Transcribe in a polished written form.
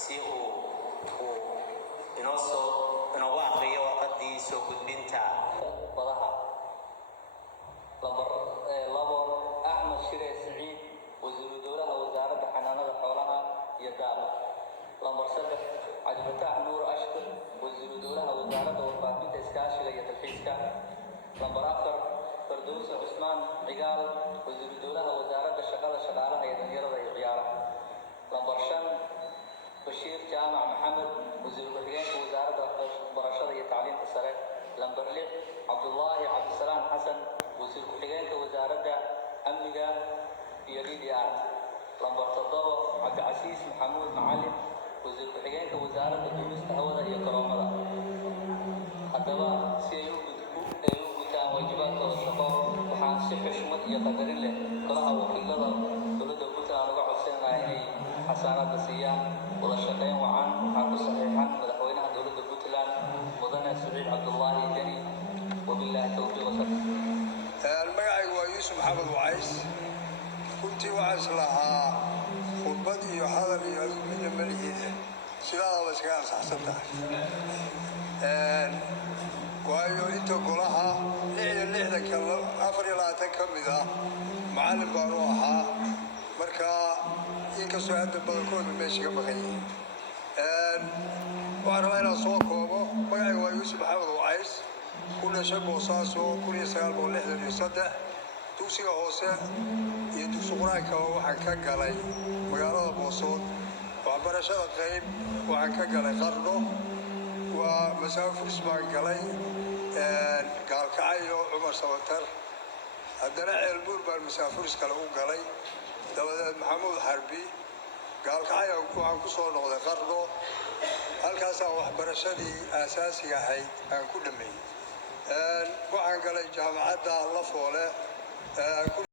si uu inoo aqriyo warqadii soo gudbinta madaxa lambar labo Axmed Shire Saciid wasiir dowlaha wasaaradda xanaanada xoolaha iyo daaqa lambar 3 Cabdi Fataax Nuur Ashkar wasiir dowlaha wasaaradda warfaafinta iskaashiga iyo dalxiiska lambar 4 Fardoos Cusmaan Cigaal wasiir dowlaha wasaaradda shaqada shaqaalaha iyo dhalinyarada iyo ciyaaraha lambar 5 Bashir Jaamac Maxamed wasiir ku-xigeenka wasaaradda waxbarashada iyo tacliinta sare lambar 6 Cabdullaahi Cabdisalaam Xasan wasiir ku-xigeenka wasaaradda amniga iyo DDR lambar 7 Cabdicasiis Maxamuud Macalin wasiir ku-xigeenka wasaaradda duulista hawada iyo garoomada haddaba si ay u gutaan waajibaadkooda shaqo waxaan si xushmad iyo qadarin leh golaha wakiilada dowladda Puntland uga codsanayaa inay xasaanada siiyaan wada shaqeyn wacan waxaa ku saxiixan madaxweynaha dowladda Puntland mudane Saciid Cabdullaahi Deni wabillahi tawfiiq magacaygu waa Yuusuf Maxamed Wacays runtii waxaan islahaa khudbad iyo hadal iyo adduunya malihiida sidaadaba iskaga ansaxsan tahay waayo inta golaha 64 ka mid ah macallin baan u ahaa marka inkastoo hadda badankooda meesha ka maqan yihiin waxaan rabaa inaan soo koobo magacaygu waa Yuusuf Maxamed Wacays ku dhashay Boosaaso 1963 dugsiga hoose iyo dugsi quraanka waxaan ka galay magaalada Boosood waxbarashada qayb waxaan ka galay Qarno waa masaafurs baan galay gaalkacyo Cumar Sabatar haddana Ceelbuur baan masaafurs kale u galay dabadeed Maxamuud Harbi gaalkacyo waxaan ku soo noqday Qarno halkaas waxbarashadii aasaasiga ahayd aan ku dhameeyay waxaan galay jaamacadda La Foole